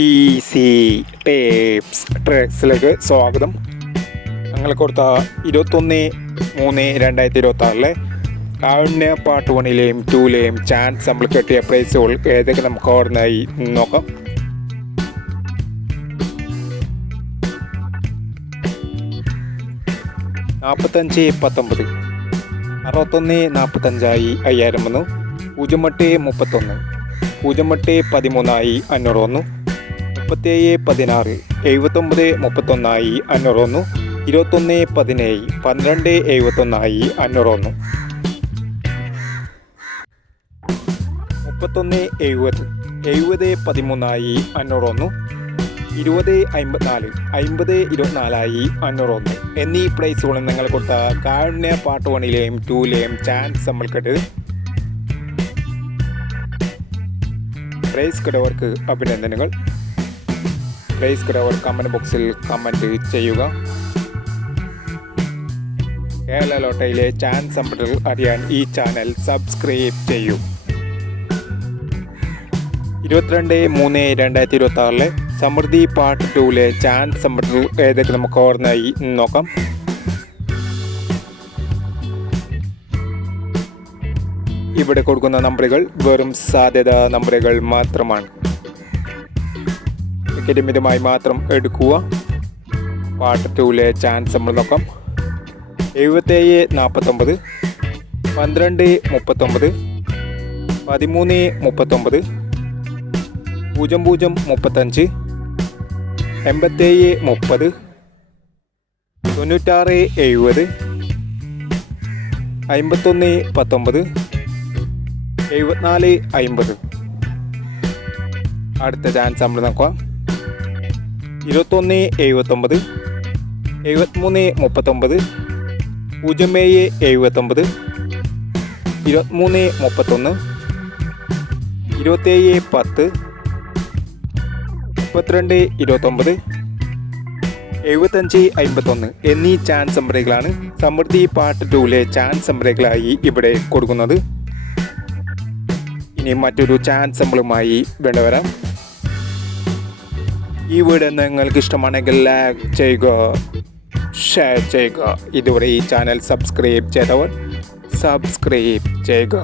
Easy tips ട്രിക്സിലേക്ക് സ്വാഗതം. ഞങ്ങൾ കൊടുത്ത 21/3/2026 കാവ്യ പാർട്ട് 1-ലെയും 2-ലെയും ചാൻസ് നമ്മൾ കിട്ടിയ പ്രൈസുകൾ ഏതൊക്കെ നമുക്ക് ഓർമ്മയായി നോക്കാം. $45 19 61 45 5000 വന്നു. 08 31 08 13 500 വന്നു. 37 16 79 31 500 വന്നു. 21 17 12 71 500 വന്നു. 31 70 70 13 500 വന്നു. 20 54 50 24 500 വന്നു എന്നീ പ്രൈസുകൾ നിങ്ങൾ കൊടുത്ത കാവ്യ പാർട്ട് 1-ലെയും 2-ലെയും ചാൻസ് നമ്മൾ കിട്ടിയത്. പ്രൈസ് കിടവർക്ക് അഭിനന്ദനങ്ങൾ. പ്രൈസ് കിടവർ കമൻറ്റ് ബോക്സിൽ കമൻറ്റ് ചെയ്യുക. കേരള ലോട്ടറിയിലെ ചാൻസ് നമ്പറുകൾ അറിയാൻ ഈ ചാനൽ സബ്സ്ക്രൈബ് ചെയ്യൂ. 22/3/2026 സമൃദ്ധി പാർട്ട് 2-ലെ ചാൻസ് നമ്പറുകൾ ഏതൊക്കെ നമുക്ക് ഓർമ്മയായി നോക്കാം. ഇവിടെ കൊടുക്കുന്ന നമ്പറുകൾ വെറും സാധ്യത നമ്പറുകൾ മാത്രമാണ്. ടിക്കറ്റുമിതമായി മാത്രം എടുക്കുക. പാർട്ട് 2-ലെ ചാൻസ് നമ്മൾ നോക്കാം. 77 49 12 39 13 39 00 35 87 30 96 70 51 19 74 50. അടുത്ത ചാൻസ് നമ്മൾ നോക്കാം. 21 79 73 39 07 79 23 31 27 10 32 29 75 51 എന്നീ ചാൻസ് നമ്പറുകളാണ് സമൃദ്ധി പാർട്ട് 2-ലെ ചാൻസ് നമ്പറുകളായി ഇവിടെ കൊടുക്കുന്നത്. ഇനി മറ്റൊരു ചാൻസ് നമ്പറുമായി വേണ്ടവരാം. ഈ വീഡിയോ നിങ്ങൾക്ക് ഇഷ്ടമാണെങ്കിൽ ലൈക്ക് ചെയ്യുക, ഷെയർ ചെയ്യുക. ഇതുവരെ ഈ ചാനൽ സബ്സ്ക്രൈബ് ചെയ്തവർ സബ്സ്ക്രൈബ് ചെയ്യുക.